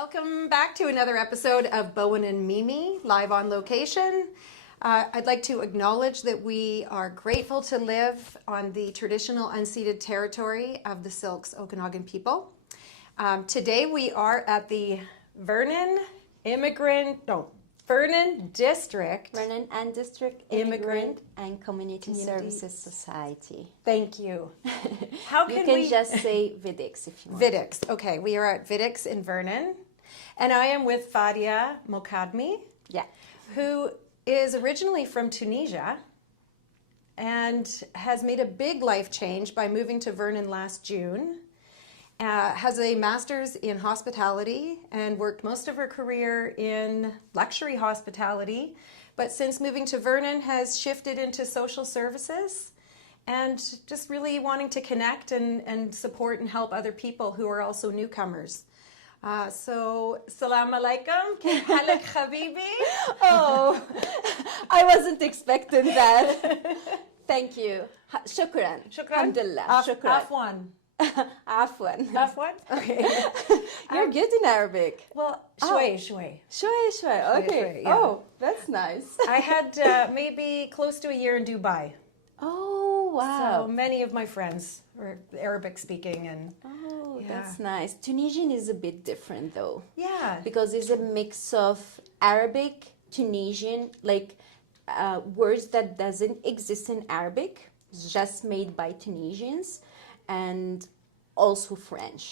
Welcome back to another episode of Bowen and Mimi, live on location. I'd like to acknowledge that we are grateful to live on the traditional unceded territory of the Silks Okanagan people. Today we are at the Vernon District. Vernon and District Immigrant and Community Services Society. Thank you. You can just say VIDIX if you want. VIDIX. Okay, we are at VIDIX in Vernon. And I am with Fadia Mokadmi, who is originally from Tunisia and has made a big life change by moving to Vernon last June. Has a master's in hospitality and worked most of her career in luxury hospitality, but since moving to Vernon has shifted into social services and just really wanting to connect and support and help other people who are also newcomers. So, salam alaikum, كيف حالك حبيبي? Oh, I wasn't expecting that. Thank you. Shukran. Shukran. Alhamdulillah. Shukran. Afwan. Afwan. Afwan? Okay. You're good in Arabic. Well, shway. Shway. Okay. Shway, yeah. Oh, that's nice. I had maybe close to a year in Dubai. Oh, wow. So many of my friends were Arabic speaking and That's nice. Tunisian is a bit different though. yeah. Because it's a mix of Arabic, Tunisian, like words that doesn't exist in Arabic, just made by Tunisians, and also French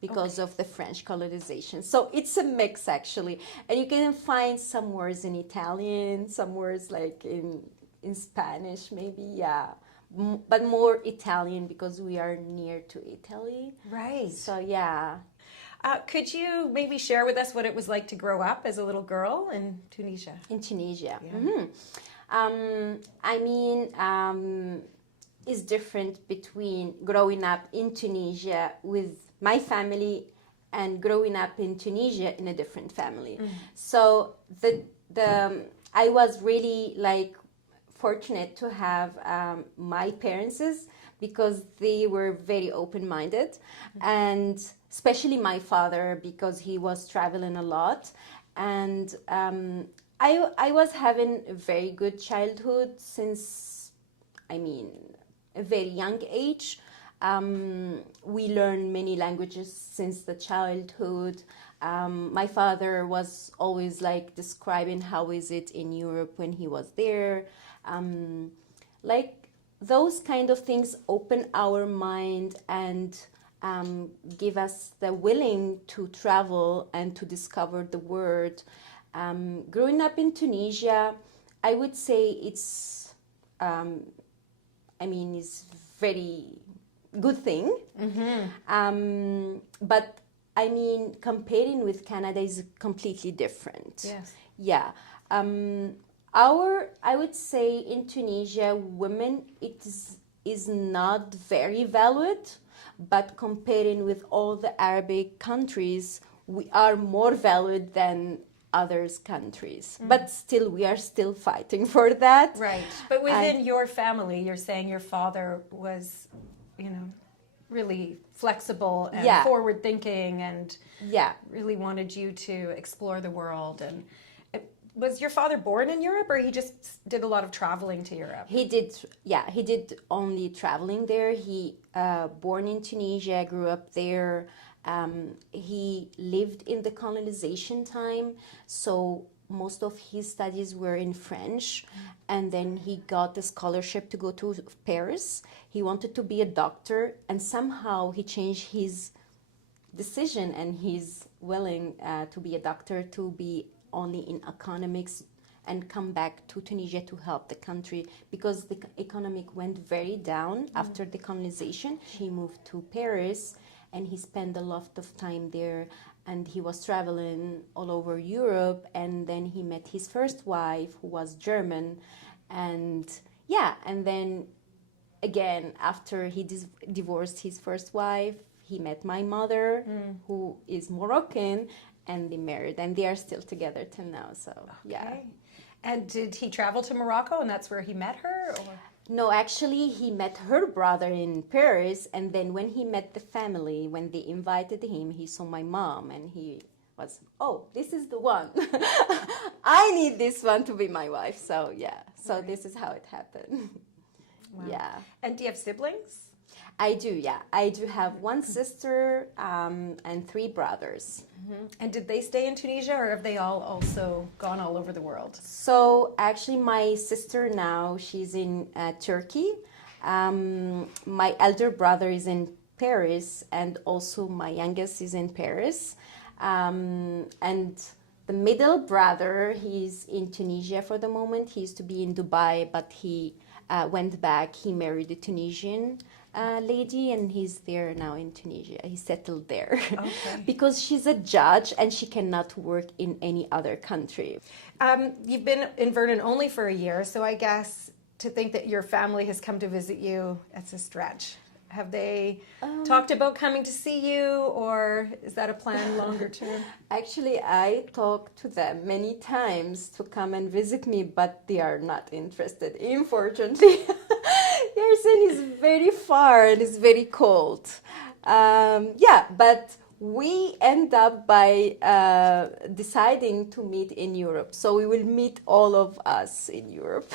because of the French colonization. So it's a mix actually. And you can find some words in Italian, some words like in Spanish maybe, yeah. But more Italian because we are near to Italy. Right. So yeah. Could you maybe share with us what it was like to grow up as a little girl in Tunisia? In Tunisia. Yeah. It's different between growing up in Tunisia with my family and growing up in Tunisia in a different family. So I was really like fortunate to have my parents because they were very open-minded, and especially my father because he was traveling a lot, and I was having a very good childhood since a very young age. We learned many languages since the childhood. My father was always like describing how is it in Europe when he was there. Like those kind of things open our mind and give us the willing to travel and to discover the world. Growing up in Tunisia, I would say it's very good thing. But comparing with Canada is completely different. Yes. Yeah. I would say in Tunisia, women is not very valued, but comparing with all the Arabic countries, we are more valued than others countries. But still, we are still fighting for that. Right. But within your family, you're saying your father was, really flexible and forward-thinking and really wanted you to explore the world. And was your father born in Europe, or he just did a lot of traveling to Europe? He did only traveling there. He born in Tunisia, grew up there. He lived in the colonization time, so most of his studies were in French, and then he got a scholarship to go to Paris. He wanted to be a doctor, and somehow he changed his decision, and he's willing to be a doctor, to be only in economics, and come back to Tunisia to help the country because the economic went very down after the colonization. He moved to Paris, and he spent a lot of time there, and he was traveling all over Europe, and then he met his first wife, who was German, and then again, after he divorced his first wife, he met my mother, who is Moroccan, and they married, and they are still together till now, so yeah. And did he travel to Morocco, and that's where he met her? Or? No, actually, he met her brother in Paris, and then when he met the family, when they invited him, he saw my mom, and he was, oh, this is the one. I need this one to be my wife. So yeah, so Right. this is how it happened. Wow. Yeah. And do you have siblings? I do, yeah. I do have one sister and 3 brothers. And did they stay in Tunisia, or have they all also gone all over the world? So actually, my sister now, she's in Turkey. My elder brother is in Paris, and also my youngest is in Paris. And the middle brother, he's in Tunisia for the moment. He used to be in Dubai, but he went back. He married a Tunisian lady, and he's there now in Tunisia. He settled there. Okay. Because she's a judge and she cannot work in any other country. You've been in Vernon only for a year, so I guess to think that your family has come to visit you, it's a stretch. Have they talked about coming to see you, or is that a plan longer term? Actually, I talked to them many times to come and visit me, but they are not interested, unfortunately. Yersen is very far and it's very cold. Yeah, but we end up by deciding to meet in Europe. So we will meet all of us in Europe.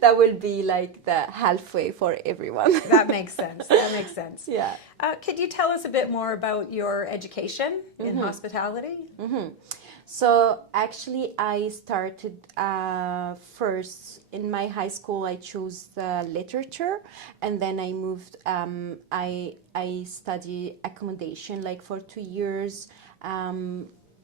That will be like the halfway for everyone. That makes sense. That makes sense. Yeah. Could you tell us a bit more about your education in hospitality? So actually, I started first in my high school. I chose literature, and then I moved. I studied accommodation like for 2 years.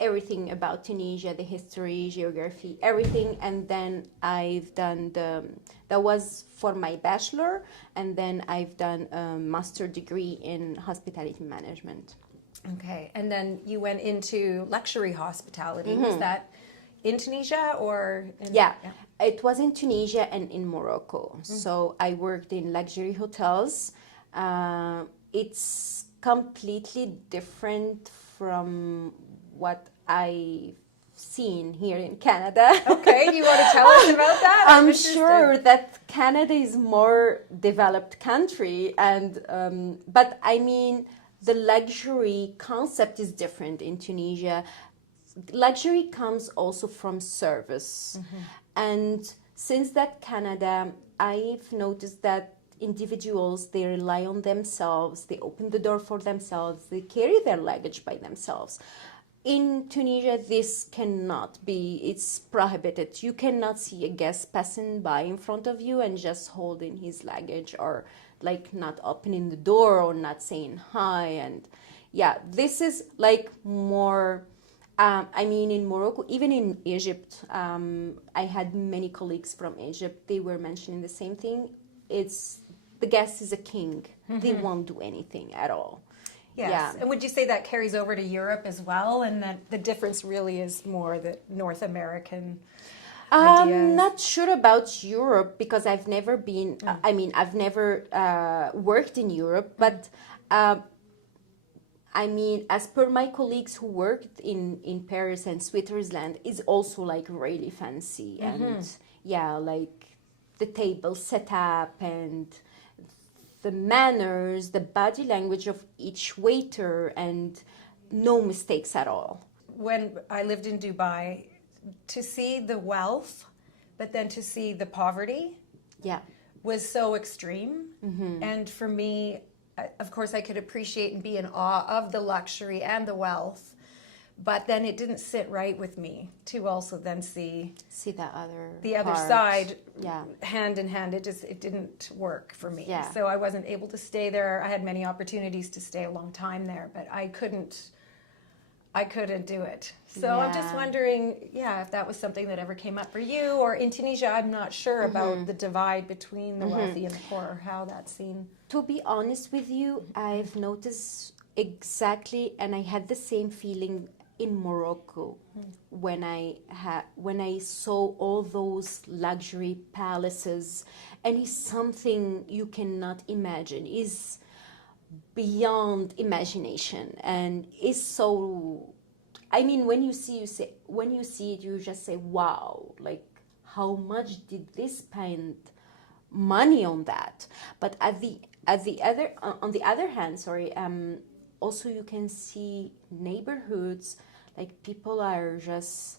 Everything about Tunisia, the history, geography, everything, and then I've done that was for my bachelor, and then I've done a master degree in hospitality management. Okay, and then you went into luxury hospitality. Was that in Tunisia or? Yeah, it was in Tunisia and in Morocco. So I worked in luxury hotels. It's completely different from what I've seen here in Canada. Okay, do you want to tell us about that? I'm interested. sure that Canada is more developed country, and but I mean the luxury concept is different in Tunisia. Luxury comes also from service, and since that Canada, I've noticed that individuals, they rely on themselves, they open the door for themselves, they carry their luggage by themselves. In Tunisia, this cannot be, it's prohibited. You cannot see a guest passing by in front of you and just holding his luggage, or like not opening the door or not saying hi. And yeah, this is like more, I mean, in Morocco, even in Egypt, I had many colleagues from Egypt, they were mentioning the same thing. It's, the guest is a king. They won't do anything at all. Yes. Yeah. And would you say that carries over to Europe as well, and that the difference really is more the North American ideas? I'm not sure about Europe because I've never been, I mean, I've never worked in Europe, but I mean, as per my colleagues who worked in Paris and Switzerland, is also like really fancy. And yeah, like the table setup and the manners, the body language of each waiter, and no mistakes at all. When I lived in Dubai, to see the wealth, but then to see the poverty Yeah. was so extreme. And for me, of course, I could appreciate and be in awe of the luxury and the wealth, but then it didn't sit right with me to also then see the other other part. side Yeah. hand in hand. It didn't work for me. Yeah. So I wasn't able to stay there. I had many opportunities to stay a long time there, but I couldn't do it. So I'm just Yeah. wondering, if that was something that ever came up for you, or in Tunisia, I'm not sure about the divide between the wealthy and the poor, or how that's seen. To be honest with you, I've noticed exactly, and I had the same feeling in Morocco when I saw all those luxury palaces, and it's something you cannot imagine. It's beyond imagination, and it's so. I mean, when you see it, you just say, "Wow!" Like, how much did they spend money on that? But on the other hand, also you can see neighborhoods Like people are just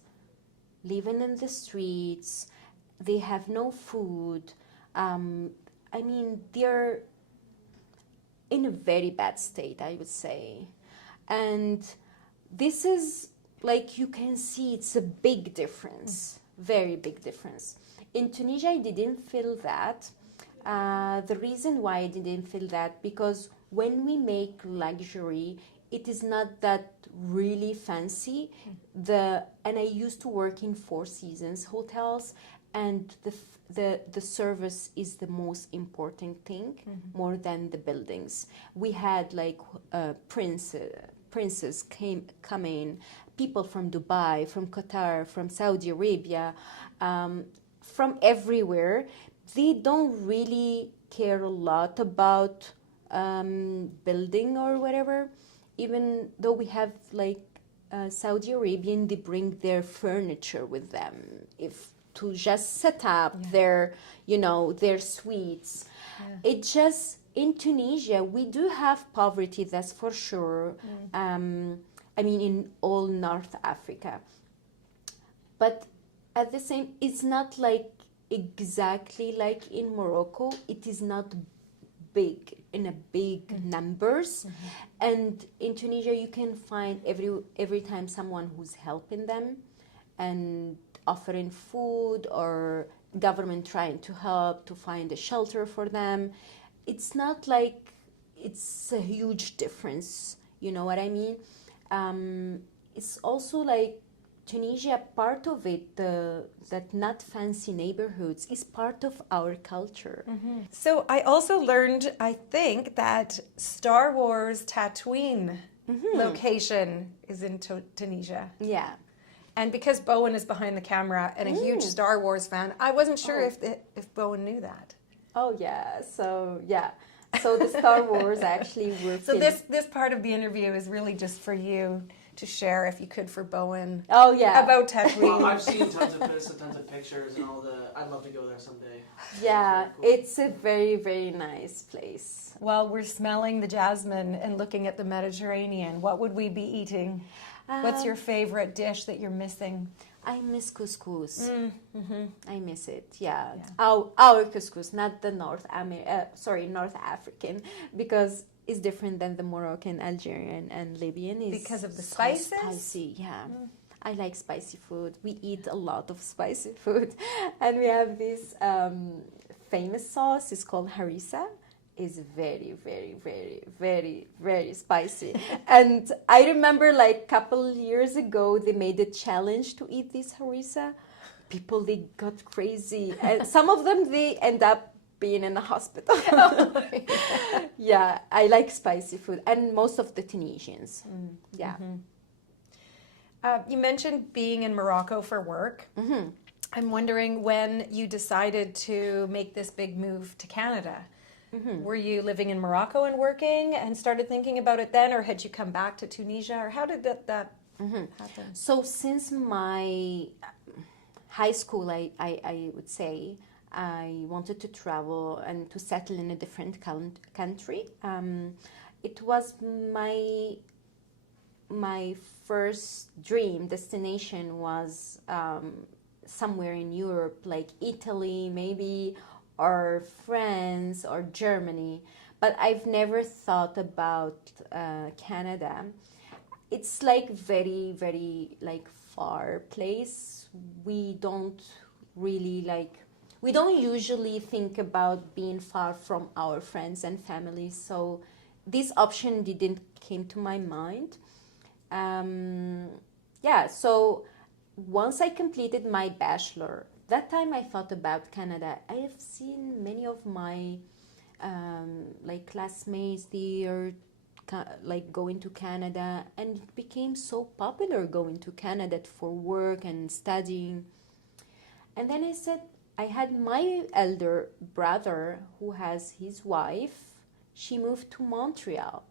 living in the streets. They have no food. I mean, they're in a very bad state, I would say. And this is like you can see it's a big difference, very big difference. In Tunisia, I didn't feel that. The reason why I didn't feel that, because when we make luxury, it is not that really fancy. And I used to work in Four Seasons hotels, and the service is the most important thing, more than the buildings. We had like princes come in, people from Dubai, from Qatar, from Saudi Arabia, from everywhere. They don't really care a lot about building or whatever, even though we have like Saudi Arabian, they bring their furniture with them to just set up their, their suites. It just, in Tunisia, we do have poverty, that's for sure. I mean, in all North Africa. But at the same, it's not like exactly like in Morocco. It is not big in a big numbers. And in Tunisia, you can find every time someone who's helping them and offering food, or government trying to help to find a shelter for them. It's not like it's a huge difference, you know what I mean? It's also like Tunisia, part of it, that not fancy neighborhoods, is part of our culture. So I also learned, I think, that Star Wars Tatooine location is in Tunisia. Yeah. And because Bowen is behind the camera and a huge Star Wars fan, I wasn't sure if Bowen knew that. Oh yeah. So the Star Wars actually were. So this part of the interview is really just for you to share, if you could, for Bowen. Oh yeah. About Tatooine. Well, I've seen tons of pictures and all I'd love to go there someday. Yeah, It's really cool. it's a very, very nice place. While we're smelling the jasmine and looking at the Mediterranean, what would we be eating? What's your favorite dish that you're missing? I miss couscous. I miss it. Yeah, Yeah. Our couscous, not the North African, because it's different than the Moroccan, Algerian, and Libyan. It's Because of the so spices? spicy. Yeah, I like spicy food. We eat a lot of spicy food, and we have this famous sauce. It's called harissa. Is very, very, very, very, very spicy. And I remember like a couple years ago, they made a challenge to eat this harissa. People, they got crazy. And some of them, they end up being in the hospital. Yeah, I like spicy food. And most of the Tunisians. Yeah. You mentioned being in Morocco for work. I'm wondering when you decided to make this big move to Canada. Were you living in Morocco and working and started thinking about it then, or had you come back to Tunisia, or how did that happen? So since my high school, I would say, I wanted to travel and to settle in a different country. It was my first dream destination was somewhere in Europe, like Italy maybe, or France or Germany, but I've never thought about Canada. It's like very, very like far place. We don't usually think about being far from our friends and family, so this option didn't came to my mind. So once I completed my bachelor, that time I thought about Canada. I have seen many of my like classmates, they are like going to Canada, and it became so popular going to Canada for work and studying. And then I said, I had my elder brother who has his wife. She moved to Montreal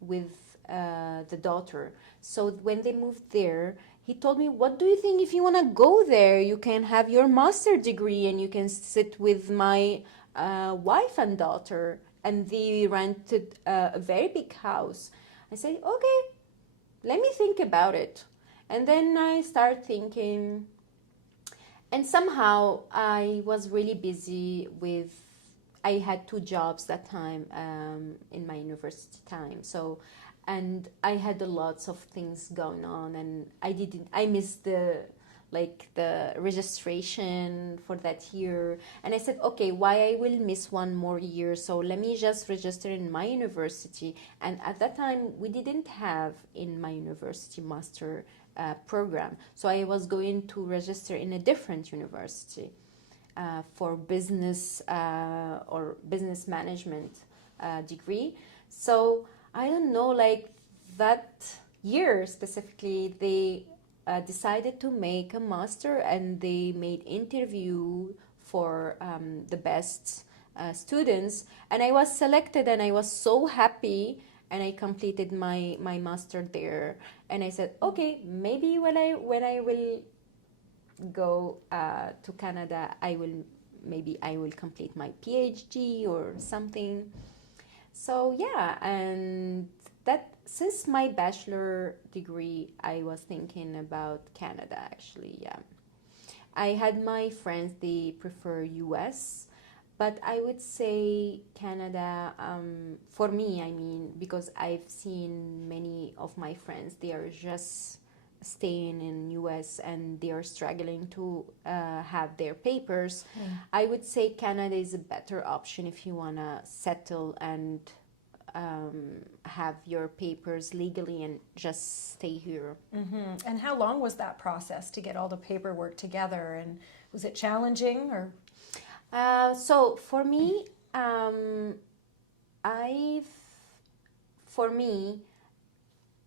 with the daughter. So when they moved there, he told me, what do you think if you want to go there? You can have your master's degree and you can sit with my wife and daughter. And they rented a very big house. I said, okay, let me think about it. And then I started thinking, and somehow I was really busy with, I had 2 jobs that time in my university time. So, and I had lots of things going on, and I missed the registration for that year. And I said, okay, why I will miss 1 more year? So let me just register in my university. And at that time, we didn't have in my university master program. So I was going to register in a different university for business or business management degree. So I don't know, like that year specifically, they decided to make a master, and they made interview for the best students, and I was selected, and I was so happy, and I completed my master there. And I said, okay, maybe when I will go to Canada, I will complete my PhD or something. So yeah, and that since my bachelor degree, I was thinking about Canada actually. Yeah, I had my friends, they prefer US, but I would say Canada, for me, I mean, because I've seen many of my friends, they are just staying in US and they are struggling to have their papers. I would say Canada is a better option if you want to settle and have your papers legally and just stay here. And how long was that process to get all the paperwork together? And was it challenging or? So for me,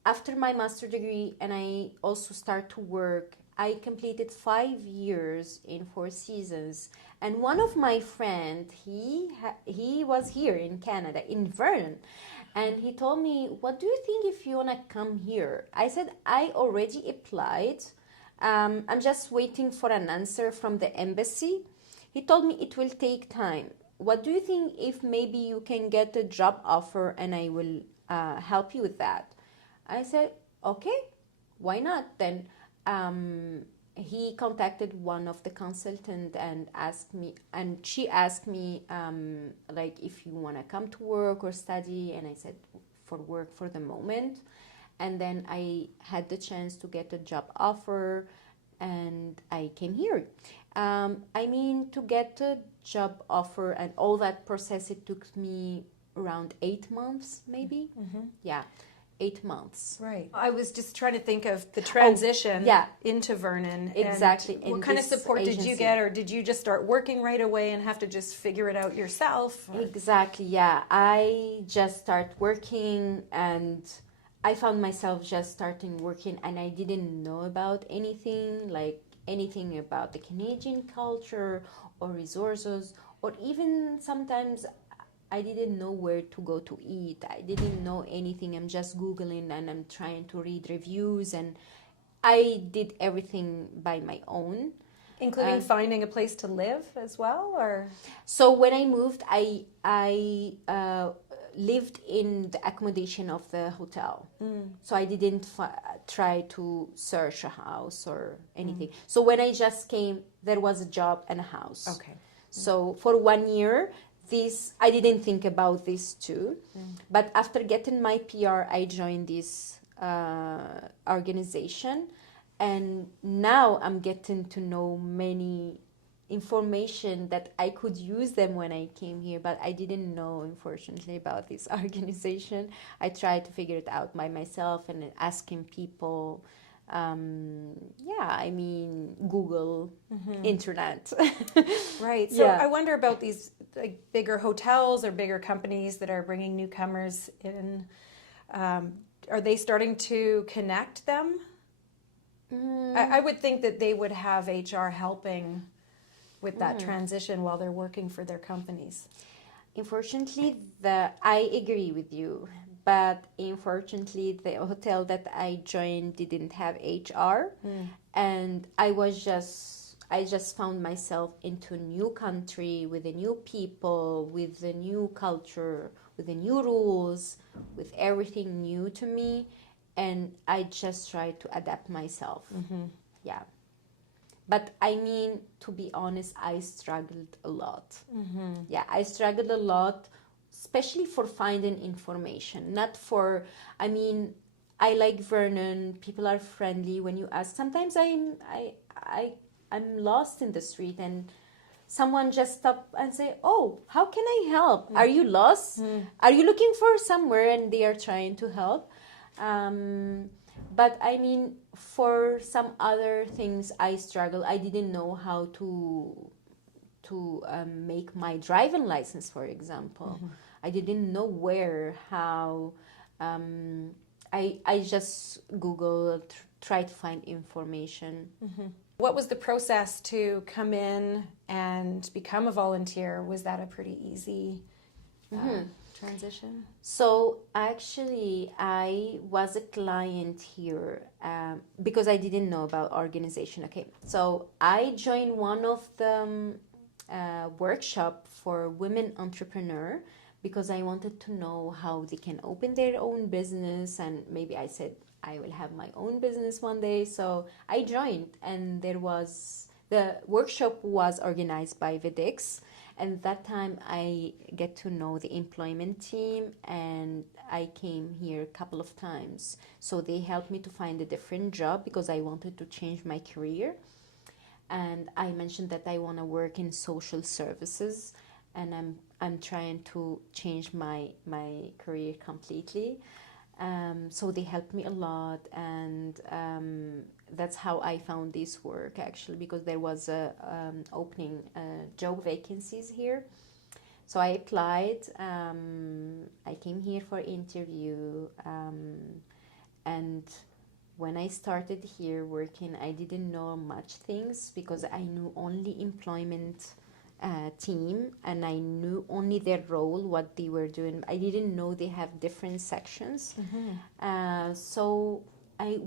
after my master degree, and I also start to work, I completed 5 years in 4 seasons. And one of my friend, he was here in Canada, in Vernon, and he told me, what do you think if you want to come here? I said, I already applied. I'm just waiting for an answer from the embassy. He told me it will take time. What do you think if maybe you can get a job offer and I will help you with that? I said, okay, why not? Then he contacted one of the consultant and she asked me like if you want to come to work or study, and I said for work for the moment. And then I had the chance to get a job offer and I came here. I mean, to get a job offer and all that process, it took me around 8 months maybe. Yeah, 8 months. Right. I was just trying to think of the transition into Vernon. Exactly. And what kind of support did you get, or did you just start working right away and have to just figure it out yourself? Or? Exactly, yeah. I just started working and I found myself just starting working, and I didn't know about anything about the Canadian culture or resources, or even sometimes I didn't know where to go to eat. I didn't know anything. I'm just Googling and I'm trying to read reviews, and I did everything by my own. Including finding a place to live as well, or? So when I moved, I lived in the accommodation of the hotel. So I didn't try to search a house or anything. So when I just came, there was a job and a house. Okay. So for 1 year, I didn't think about this too. But after getting my PR, I joined this organization. And now I'm getting to know many information that I could use them when I came here, but I didn't know, unfortunately, about this organization. I tried to figure it out by myself and asking people. Google, internet. Right. So I wonder about these bigger hotels or bigger companies that are bringing newcomers in. Are they starting to connect them? I would think that they would have HR helping with that transition while they're working for their companies. Unfortunately, I agree with you, but unfortunately, the hotel that I joined didn't have HR, and I just found myself into a new country with a new people, with a new culture, with the new rules, with everything new to me. and I just try to adapt myself. Yeah. But I mean, to be honest, I struggled a lot. Yeah, I struggled a lot, especially for finding information. Not for, I mean, I like Vernon. People are friendly when you ask. Sometimes I'm lost in the street and someone just stop and say, "Oh, how can I help? Are you lost? Are you looking for somewhere?" And they are trying to help. But I mean, for some other things, I struggle. I didn't know how to make my driving license, for example. I didn't know where, how. I just Google, try to find information. What was the process to come in and become a volunteer? Was that a pretty easy transition? So actually, I was a client here because I didn't know about organization. Okay, so I joined one of the workshop for women entrepreneur because I wanted to know how they can open their own business, and maybe I said I will have my own business one day. So I joined, and the workshop was organized by VEDEX. And that time I get to know the employment team, and I came here a couple of times. So they helped me to find a different job because I wanted to change my career. And I mentioned that I want to work in social services, and I'm trying to change my career completely. So they helped me a lot, and that's how I found this work, actually, because there was a opening job vacancies here. So I applied. I came here for interview, and when I started here working, I didn't know much things because I knew only employment team, and I knew only their role, what they were doing. I didn't know they have different sections. So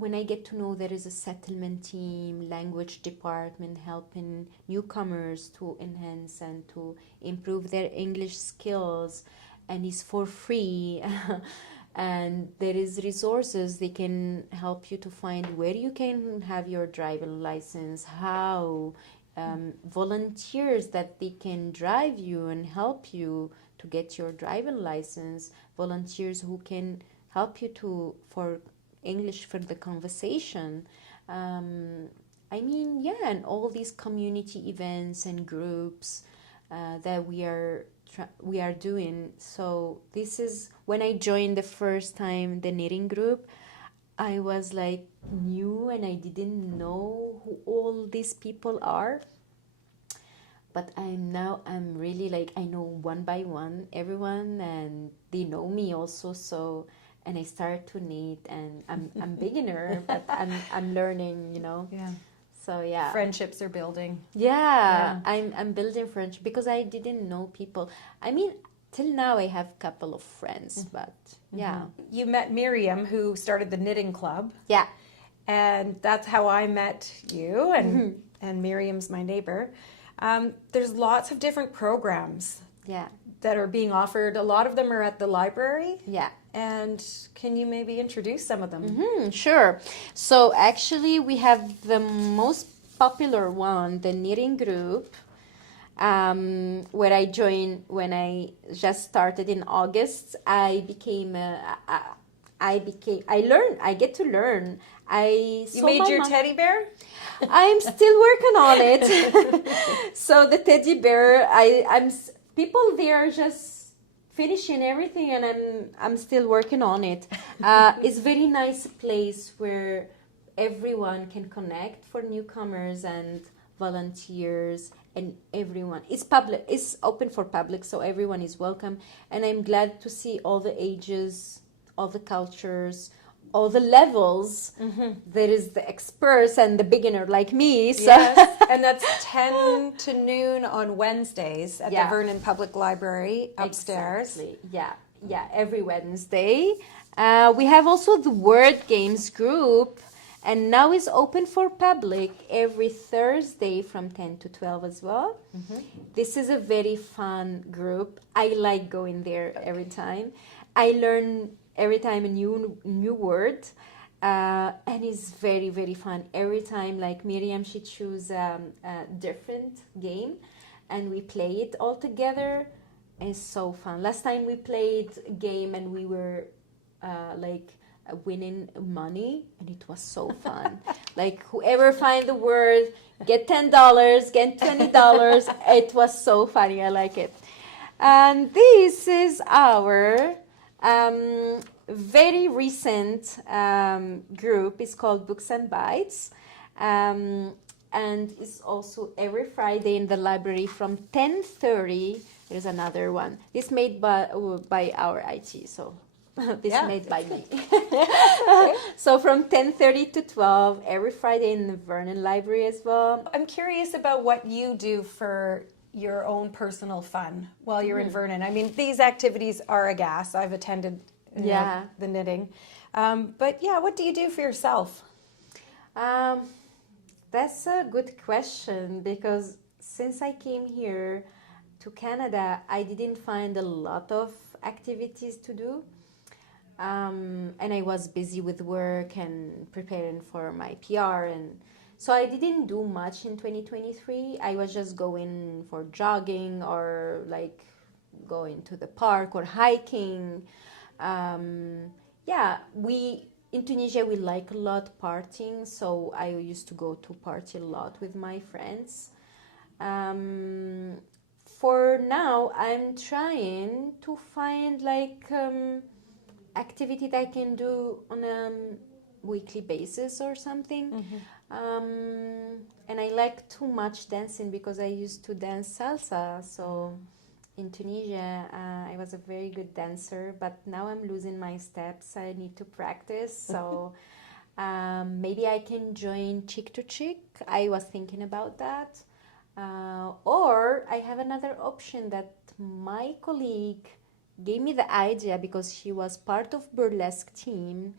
when I get to know there is a settlement team, language department helping newcomers to enhance and to improve their English skills, and it's for free. And there is resources, they can help you to find where you can have your driving license, how, volunteers that they can drive you and help you to get your driving license, volunteers who can help you for English for the conversation. I mean, yeah, and all these community events and groups that we are doing. So this is when I joined the first time the knitting group. I was like new and I didn't know who all these people are. But I'm really like, I know one by one everyone, and they know me also. So, and I start to knit, and I'm beginner, but I'm learning, you know. Yeah. So yeah. Friendships are building. Yeah. I'm building friendship because I didn't know people. I mean, till now I have a couple of friends, but yeah. You met Miriam, who started the knitting club. Yeah. And that's how I met you, and Miriam's my neighbor. There's lots of different programs that are being offered. A lot of them are at the library. Yeah. And can you maybe introduce some of them? Sure. So actually we have the most popular one, the knitting group, where I joined when I just started in August. I get to learn. You made your teddy bear? I'm still working on it. So the teddy bear, people, they are just finishing everything, and I'm still working on it. It's very nice place where everyone can connect for newcomers and volunteers, and everyone. It's public. It's open for public, so everyone is welcome. And I'm glad to see all the ages, all the cultures, all the levels. There is the experts and the beginner like me. So. Yes, and that's 10 to noon on Wednesdays at the Vernon Public Library upstairs. Exactly. Yeah, every Wednesday. We have also the word games group, and now it's open for public every Thursday from 10 to 12 as well. This is a very fun group. I like going there every time. I learn every time a new word, And it's very, very fun. Every time, like Miriam, she choose a different game and we play it all together. And it's so fun. Last time we played a game and we were winning money, and it was so fun. Like whoever find the word, get $10, get $20. It was so funny. I like it. And this is our very recent group. It's called Books and Bites. And it's also every Friday in the library from 10:30. There's another one. It's made by our IT, so this is made by me. So from 10:30 to 12 every Friday in the Vernon library as well. I'm curious about what you do for your own personal fun while you're in Vernon. I mean, these activities are a gas. I've attended the knitting. But yeah, what do you do for yourself? That's a good question, because since I came here to Canada, I didn't find a lot of activities to do. And I was busy with work and preparing for my PR, and so I didn't do much in 2023. I was just going for jogging or like going to the park or hiking. In Tunisia we like a lot partying, so I used to go to party a lot with my friends. For now, I'm trying to find like activity that I can do on a weekly basis or something. And I like too much dancing because I used to dance salsa. So in Tunisia, I was a very good dancer, but now I'm losing my steps. I need to practice. So maybe I can join Chick to Chick. I was thinking about that. Or I have another option that my colleague gave me the idea because she was part of burlesque team,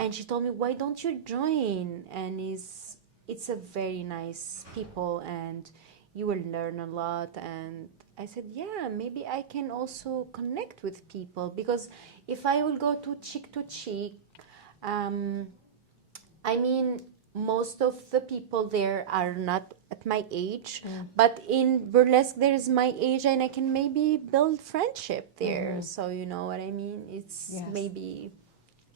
and she told me, why don't you join? And it's a very nice people and you will learn a lot. And I said, yeah, maybe I can also connect with people, because if I will go to Chick, I mean, most of the people there are not at my age, but in burlesque there is my age, and I can maybe build friendship there. So you know what I mean? It's maybe,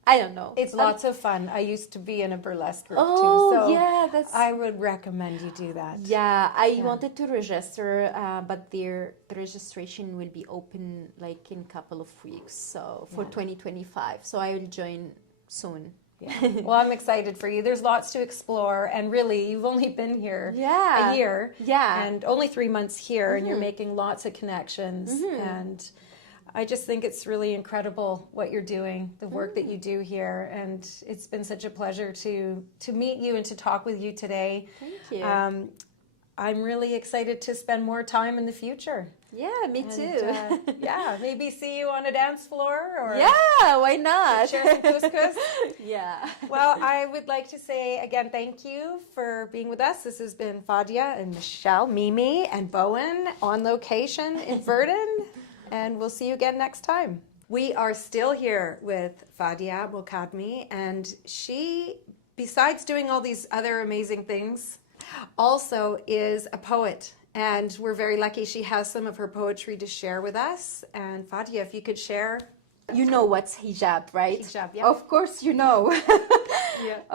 I don't know. It's lots of fun. I used to be in a burlesque group too, so I would recommend you do that. Yeah, I wanted to register, but the registration will be open like in a couple of weeks, so for 2025. So I will join soon. Yeah. Well, I'm excited for you. There's lots to explore, and really, you've only been here a year, and only 3 months here, and you're making lots of connections. And I just think it's really incredible what you're doing, the work that you do here, and it's been such a pleasure to meet you and to talk with you today. Thank you. I'm really excited to spend more time in the future. Yeah, me too. Maybe see you on a dance floor, or why not? Share some couscous. Well, I would like to say again, thank you for being with us. This has been Fadia and Michelle, Mimi, and Bowen on location in Vernon, and we'll see you again next time. We are still here with Fadia Mokadmi, and she, besides doing all these other amazing things, also is a poet. And we're very lucky she has some of her poetry to share with us. And Fadia, if you could share. You know what's hijab, right? Hijab, yeah. Of course you know.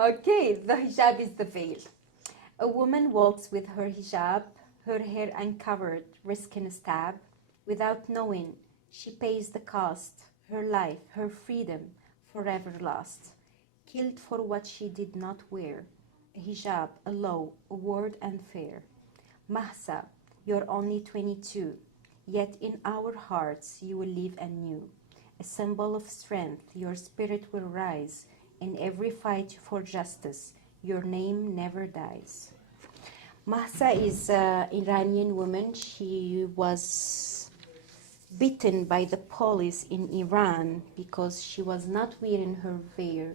Okay, the hijab is the veil. A woman walks with her hijab, her hair uncovered, risking a stab. Without knowing, she pays the cost, her life, her freedom, forever lost. Killed for what she did not wear. A hijab, a law, a word unfair. Mahsa, you're only 22, yet in our hearts you will live anew. A symbol of strength, your spirit will rise. In every fight for justice, your name never dies. Mahsa is an Iranian woman. She was beaten by the police in Iran because she was not wearing her veil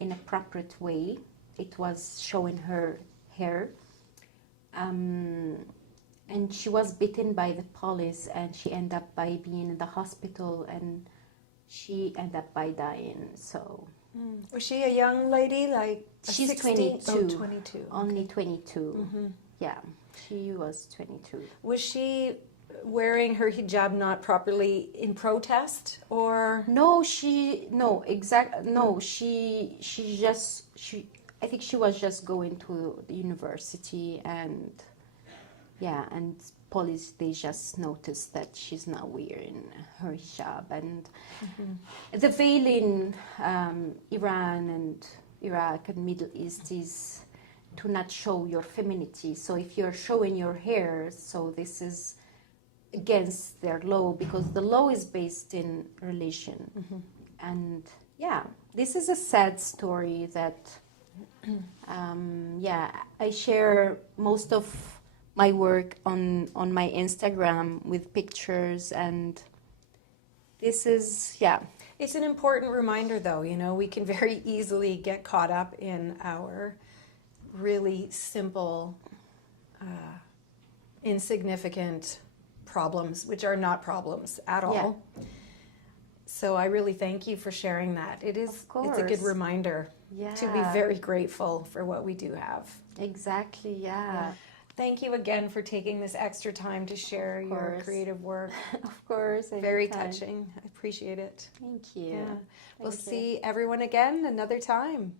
in a proper way. It was showing her hair. And she was beaten by the police, and she ended up by being in the hospital, and she ended up by dying. So Was she a young lady, like a she's 16? 22. Oh, 22. Only 22. Yeah, she was 22. Was she wearing her hijab not properly in protest, or? No, she I think she was just going to the university, and and police, they just noticed that she's not wearing her hijab. And the veil in Iran and Iraq and Middle East is to not show your femininity. So if you're showing your hair, so this is against their law, because the law is based in religion. And this is a sad story that I share most of my work on my Instagram with pictures, and this is It's an important reminder, though. You know, we can very easily get caught up in our really simple, insignificant problems, which are not problems at all. So I really thank you for sharing that. It's a good reminder to be very grateful for what we do have. Exactly, Thank you again for taking this extra time to share your creative work. Of course. Very anytime. touching. I appreciate it. Thank you. Yeah. We'll Thank you. see everyone again another time.